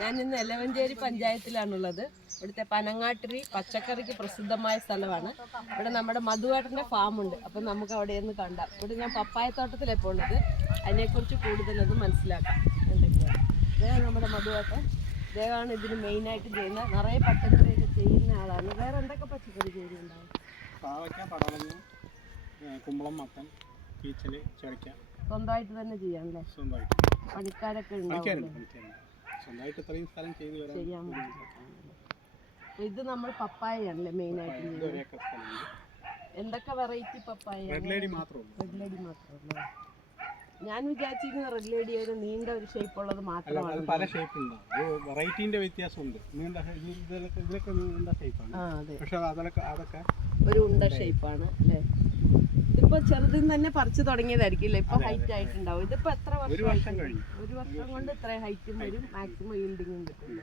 ഞാൻ ഇന്ന് എലവഞ്ചേരി പഞ്ചായത്തിലാണുള്ളത്. ഇവിടുത്തെ പനങ്ങാട്ടിരി പച്ചക്കറിക്ക് പ്രസിദ്ധമായ സ്ഥലമാണ്. ഇവിടെ നമ്മുടെ മധുവേട്ടന്റെ ഫാമുണ്ട്. അപ്പം നമുക്ക് അവിടെ നിന്ന് കണ്ടാം. ഇവിടെ ഞാൻ പപ്പായത്തോട്ടത്തിലാണ് ഉള്ളത്. അതിനെക്കുറിച്ച് കൂടുതലൊന്ന് മനസ്സിലാക്കാം. എന്തൊക്കെയാണ്? ഇദ്ദേഹം നമ്മുടെ മധുവേട്ടൻ. ഇദ്ദേഹമാണ് ഇതിന് മെയിനായിട്ട് ചെയ്യുന്ന നിറയെ പച്ചക്കറി ചെയ്യുന്ന ആളാണ്. വേറെ എന്തൊക്കെ പച്ചക്കറി ചെയ്യുന്നുണ്ടാവും? പാവയ്ക്ക കുമ്പളം മത്തൻ സ്വന്തമായിട്ട് തന്നെ ചെയ്യാമല്ലേ സ്വന്തമായിട്ട്. പണിക്കാരൊക്കെ ഉണ്ടാവും ഇത് നമ്മൾ പപ്പായയാണല്ലേ മെയിനായിട്ട് എന്തൊക്കെ വെറൈറ്റി പപ്പായ? റെഡ് ലേഡി മാത്രമേ ഉള്ളൂ. റെഡ് ലേഡി മാത്രമല്ലേ ഞാൻ വിചാരിച്ചിരുന്ന റെഡ് ലേഡി ഒരു നീണ്ട ഒരു ഷേപ്പ് ഉള്ളത് മാത്രമാണ് പല ഷേപ്പ് ഉണ്ടാവും അത് വ്യത്യാസമുണ്ട്. നീണ്ട ഇത് ഇതിലൊക്കെ നീണ്ട ഷേപ്പാണ് പക്ഷെ അതൊക്കെ അതൊക്കെ ഒരു ഉണ്ട ഷേപ്പാണ് അല്ലേ? ഇപ്പൊ ചെറുതിൽ തന്നെ പറിച്ചു തുടങ്ങിയതായിരിക്കും അല്ലേ? ഇപ്പൊ ഹൈറ്റ് ആയിട്ടുണ്ടാവും. ഇതിപ്പോ എത്ര വർഷം കഴിഞ്ഞു. ഒരു വർഷം കൊണ്ട് ഇത്ര ഹൈറ്റും വരും മാക്സിമം ഈൽഡിങ്ങും കിട്ടും.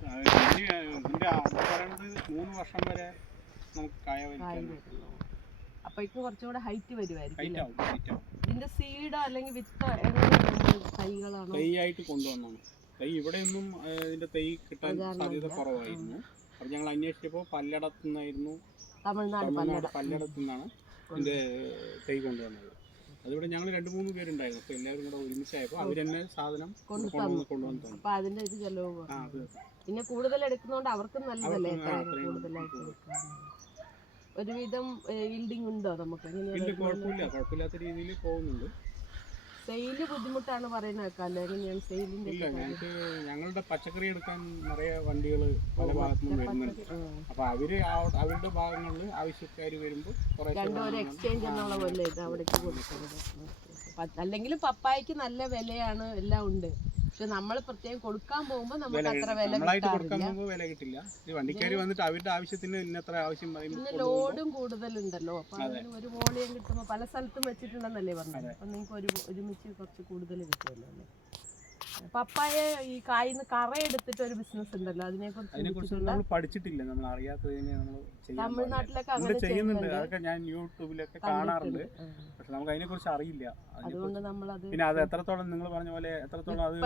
ആ, ഇനി ഇതിന്റെ അത് പറയുന്നത് മൂന്ന് വർഷം വരെ നമുക്ക് കായ കായ് വലിക്കാൻ കിട്ടുന്നു ഇപ്പൊ കുറച്ചുകൂടെ ഹൈറ്റ് വരുമായിരിക്കും ഇതിന്റെ സീഡോ അല്ലെങ്കിൽ വിത്തോ തൈകളാണോ? തൈ ആയിട്ട് കൊണ്ടുവന്നാണ് തൈ ഇവിടെയൊന്നും ഇതിന്റെ തൈ കിട്ടാൻ സാധ്യത കുറവായിരുന്നു. അപ്പോൾ ഞങ്ങൾ അന്വേഷിച്ചപ്പോൾ പല്ലടത്തു നിന്നായിരുന്നു തമിഴ്നാട് പല്ലടത്തു. നിന്നാണ് ഇതിന്റെ തൈ കൊണ്ടുവന്നത്. അതിവിടെ ഞങ്ങൾ രണ്ട് മൂന്ന് പേരുണ്ടായിരുന്നു. അപ്പോൾ എല്ലാവരും കൂടെ ഒരുമിച്ചായപ്പോൾ അവർ തന്നെ സാധനം കൊണ്ട് കൊണ്ടുവന്ന് കൊണ്ടുവന്നു അപ്പൊ അതിന്റെ ഇത് ചെലവ് പിന്നെ കൂടുതൽ എടുക്കുന്നോണ്ട് അവർക്കും നല്ലതല്ലേ കൂടുതലായിട്ട്. ഒരുവിധം ഈൽഡിംഗ് ഉണ്ടോ നമുക്ക്? വലിയ കുഴപ്പമില്ല. കുഴപ്പമില്ലാത്ത രീതിയിൽ പോകുന്നുണ്ട്. സെയിൽ ബുദ്ധിമുട്ടാണ് പറയുന്നത് കേൾക്കാല്ലോ എങ്ങനെയാണ് സെയിലിന്റെ ഇല്ല ഞങ്ങൾക്ക് ഞങ്ങളുടെ പച്ചക്കറി എടുക്കാൻ നിറയെ വണ്ടികൾ പല ഭാഗത്തു നിന്ന് വരുന്നുണ്ട്. അപ്പോൾ അവർ അവരുടെ ഭാഗങ്ങളിൽ ആവശ്യക്കാർ വരുമ്പോൾ കുറേ രണ്ടും ഒരു എക്സ്ചേഞ്ച് എന്നുള്ള പോലെ ഇത് അവിടേക്ക് കൊടുക്കുന്നത്. അല്ലെങ്കിൽ പപ്പായക്ക് നല്ല വിലയാണ് എല്ലാം ഉണ്ട്. പക്ഷെ നമ്മൾ പ്രത്യേകം കൊടുക്കാൻ പോകുമ്പോൾ നമുക്ക് അത്ര വില കിട്ടില്ല. ഈ വണ്ടിക്കാർ വന്നിട്ട് അവരുടെ ആവശ്യത്തിന് ഇന്നത്ര ആവശ്യം പറയും പിന്നെ ലോഡും കൂടുതലുണ്ടല്ലോ. അപ്പൊ അതിന് ഒരു വോളിയം കിട്ടുമ്പോൾ പല സ്ഥലത്തും വെച്ചിട്ടുണ്ടെന്നല്ലേ പറഞ്ഞത്. അപ്പൊ നിങ്ങൾക്ക് ഒരു ഒരുമിച്ച് കുറച്ച് കൂടുതൽ കിട്ടുമല്ലോ അല്ലേ? പപ്പായ ഈ കായിന്ന് കറ എടുത്തിട്ട് ഒരു ബിസിനസ് ഉണ്ടല്ലോ അതിനെ കുറിച്ച് നമ്മൾ പഠിച്ചിട്ടില്ല നമ്മൾ അറിയാത്തതിനെ നമ്മൾ. തമിഴ്നാട്ടിലൊക്കെ അങ്ങനെ ചെയ്യുന്നുണ്ട്. അതൊക്കെ ഞാൻ യൂട്യൂബിലൊക്കെ കാണാറുണ്ട്. പക്ഷെ നമുക്ക് അതിനെ കുറിച്ച് അറിയില്ല. അതുകൊണ്ട് നമ്മളത് പിന്നെ അത് എത്രത്തോളം നിങ്ങൾ പറഞ്ഞ പോലെ എത്രത്തോളം അത്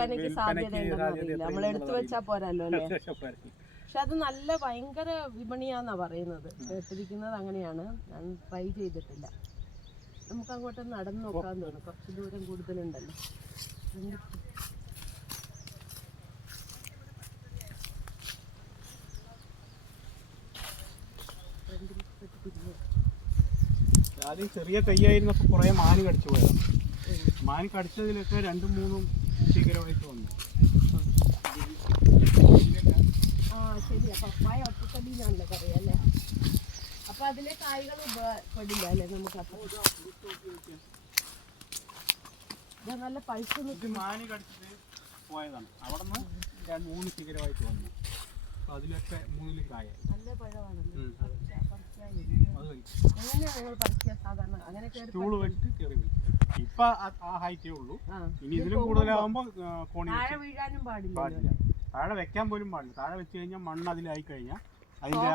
നമ്മൾ എടുത്തു പോരല്ലോ അല്ലേ? പക്ഷെ അത് നല്ല ഭയങ്കര വിപണിയാന്നാ പറയുന്നത്. കേട്ടിരിക്കുന്നത് അങ്ങനെയാണ്. ഞാൻ ട്രൈ ചെയ്തിട്ടില്ല. നമുക്ക് അങ്ങോട്ട് നടന്നു നോക്കാൻ തോന്നുന്നു. കുറച്ച് ദൂരം കൂടുതലുണ്ടല്ലോ. ആദ്യം ചെറിയ തൈയായിരുന്നപ്പോൾ കുറേ മാന് കടിച്ചു പോയതാണ് മാന് കടിച്ചതിലൊക്കെ രണ്ടും മൂന്നും ശീകരമായിട്ട് വന്നു. ആ ശരിയാ പപ്പായ ഒറ്റത്തടിയിലാണല്ലോ പറയാ അല്ലേ? അപ്പൊ അതിലെ കായ്കൾ ഉപപ്പെടില്ല അല്ലേ? നമുക്ക് അപ്പൊ നല്ല പൈസ മാന് കടിച്ചിട്ട് പോയതാണ്. അവിടെ നിന്ന് മൂന്ന് ശീഘ്രമായിട്ട് വന്നു. അതിലൊക്കെ മൂന്നിലും കായ. നല്ല പഴമാണല്ലോ. സ്റ്റൂൾ വെച്ചിട്ട് കയറി ഇപ്പൊ ആ- ഹൈറ്റേ ഉള്ളൂ. ഇനി ഇതിലും കൂടുതലാവുമ്പോ കോണി പാടില്ല. താഴെ വെക്കാൻ പോലും പാടില്ല. താഴെ വെച്ച് കഴിഞ്ഞാൽ മണ്ണ് അതിലായി കഴിഞ്ഞാൽ അതിന്റെ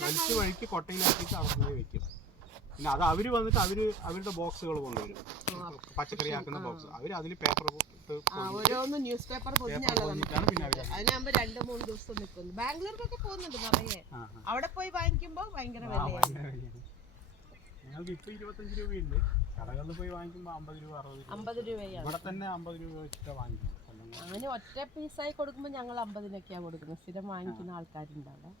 വലിച്ചു വഴിക്ക് കൊട്ടയിലാക്കിയിട്ട് അവിടെ വെക്കും. പിന്നെ അത് അവർ വന്നിട്ട് അവർ അവരുടെ ബോക്സുകൾ കൊണ്ടുവരും. പച്ചക്കറി ആക്കുന്ന ബോക്സ് അവർ അതിൽ പേപ്പർ ഓരോന്ന് ന്യൂസ് പേപ്പർ അതിനാകുമ്പോ രണ്ട് മൂന്ന് ദിവസം നിൽക്കുന്നു ബാംഗ്ലൂരിലൊക്കെ പോകുന്നുണ്ട് നിറയെ. അവിടെ പോയി വാങ്ങിക്കുമ്പോ ഭയങ്കര വിലയാണ്. ഭയങ്കര വിലയാണ്. ഞങ്ങൾക്ക് ഇപ്പൊ ഇരുപത്തഞ്ച് രൂപയുണ്ട്. കടകളിൽ പോയി വാങ്ങിക്കുമ്പോൾ അമ്പത് രൂപ അറുപത് അമ്പത് രൂപയാണ്. ഇവിടെ തന്നെ അമ്പത് രൂപ വെച്ചിട്ടാണ് വാങ്ങിക്കുന്നത്. കൊല്ലം അങ്ങനെ ഒറ്റ പീസായി കൊടുക്കുമ്പോൾ ഞങ്ങൾ അമ്പതിനൊക്കെയാണ് കൊടുക്കുന്നത്. സ്ഥിരം വാങ്ങിക്കുന്ന ആൾക്കാരുണ്ട് അവിടെ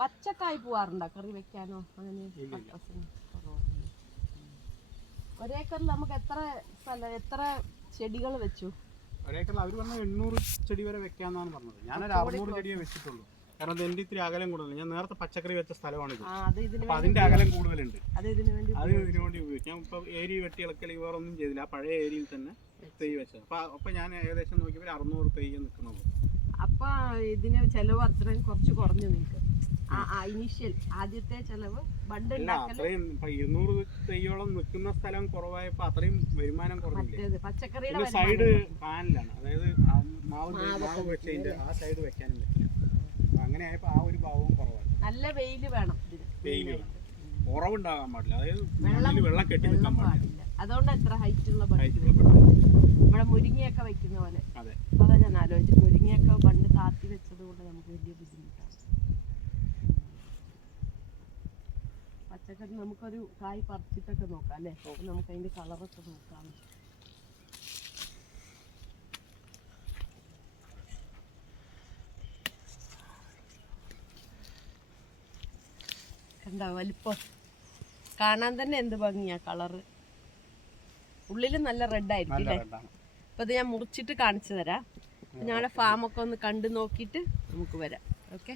പച്ചക്കായി പോവാറുണ്ടോ? കറി വെക്കാനോ? അങ്ങനെ. ഒരേക്കറിൽ നമുക്ക് എത്ര സ്ഥലം എത്ര ചെടികൾ വെച്ചു? ഒരേക്കറിൽ അവർ പറഞ്ഞ എണ്ണൂറ് ചെടി വരെ വെക്കാന്നാണ് പറഞ്ഞത്. ഞാനൊരു അറുന്നൂറ് ചെടിയെ വെച്ചിട്ടുള്ളൂ. കാരണം എന്റെ ഇത്തിരി അകലം കൂടുതൽ ഞാൻ നേരത്തെ പച്ചക്കറി വെച്ച സ്ഥലമാണ് അപ്പൊ അതിന്റെ അകലം കൂടുതലുണ്ട്. അത് ഇതിന് വേണ്ടി ഉപയോഗിക്കും. ഞാൻ ഇപ്പൊ ഏരി വെട്ടി ഇളക്കൽ വേറെ ഒന്നും ചെയ്തില്ല. ആ പഴയ ഏരിയയിൽ തന്നെ തൈ വെച്ചത്. അപ്പൊ അപ്പൊ ഞാൻ ഏകദേശം നോക്കിയപ്പോൾ അറുന്നൂറ് തൈ നിൽക്കുന്നുള്ളൂ. അപ്പൊ ഇതിന് ചെലവ് അത്രയും കുറച്ച് കുറഞ്ഞു നിൽക്കും ഇനീഷ്യൽ ആദ്യത്തെ ചെലവ് ബണ്ട് അത്രയും ഇരുന്നൂറ് തൈയോളം നിൽക്കുന്ന സ്ഥലം കുറവായപ്പോ അത്രയും വരുമാനം മറ്റേത് പച്ചക്കറിയുടെ സൈഡ് പാനലാണ്. അതായത് മാവ് വെച്ചതിന്റെ ആ സൈഡ് വെക്കാനും പറ്റില്ല. അങ്ങനെ ആയപ്പോ ആ ഒരു ഭാവവും കുറവാണ്. നല്ല വെയിൽ വേണം വെയിൽ മെയിനായിട്ട്. ഉറവുണ്ടാകാൻ പാടില്ല. അതായത് വെള്ളം കെട്ടി നിൽക്കാൻ പാടില്ല. അതുകൊണ്ട് എത്ര ഹൈറ്റുള്ള ബഡ് നമ്മുടെ മുരിങ്ങയൊക്കെ വെക്കുന്ന പോലെ. അതെ. അതാ ഞാൻ ആലോചിച്ചു. മുരിങ്ങയൊക്കെ പണ്ട് താത്തി വെച്ചത് കൊണ്ട് നമുക്ക് വലിയ ബുദ്ധിമുട്ടാണ് പച്ചക്കറി നമുക്കൊരു കായ് പറിച്ചിട്ടൊക്കെ നോക്കാം അല്ലേ? നമുക്ക് അതിന്റെ കളറൊക്കെ നോക്കാം. എന്താ വലിപ്പം. കാണാൻ തന്നെ എന്ത് ഭംഗിയാ കളറ്. ഉള്ളിൽ നല്ല റെഡ് ആയിരിക്കും നല്ല അല്ലേ? അപ്പോൾ ഇത് ഞാൻ മുറിച്ചിട്ട് കാണിച്ചു തരാം. ഞങ്ങളുടെ ഫാമൊക്കെ ഒന്ന് കണ്ടു നോക്കിയിട്ട് നമുക്ക് വരാം. ഓക്കെ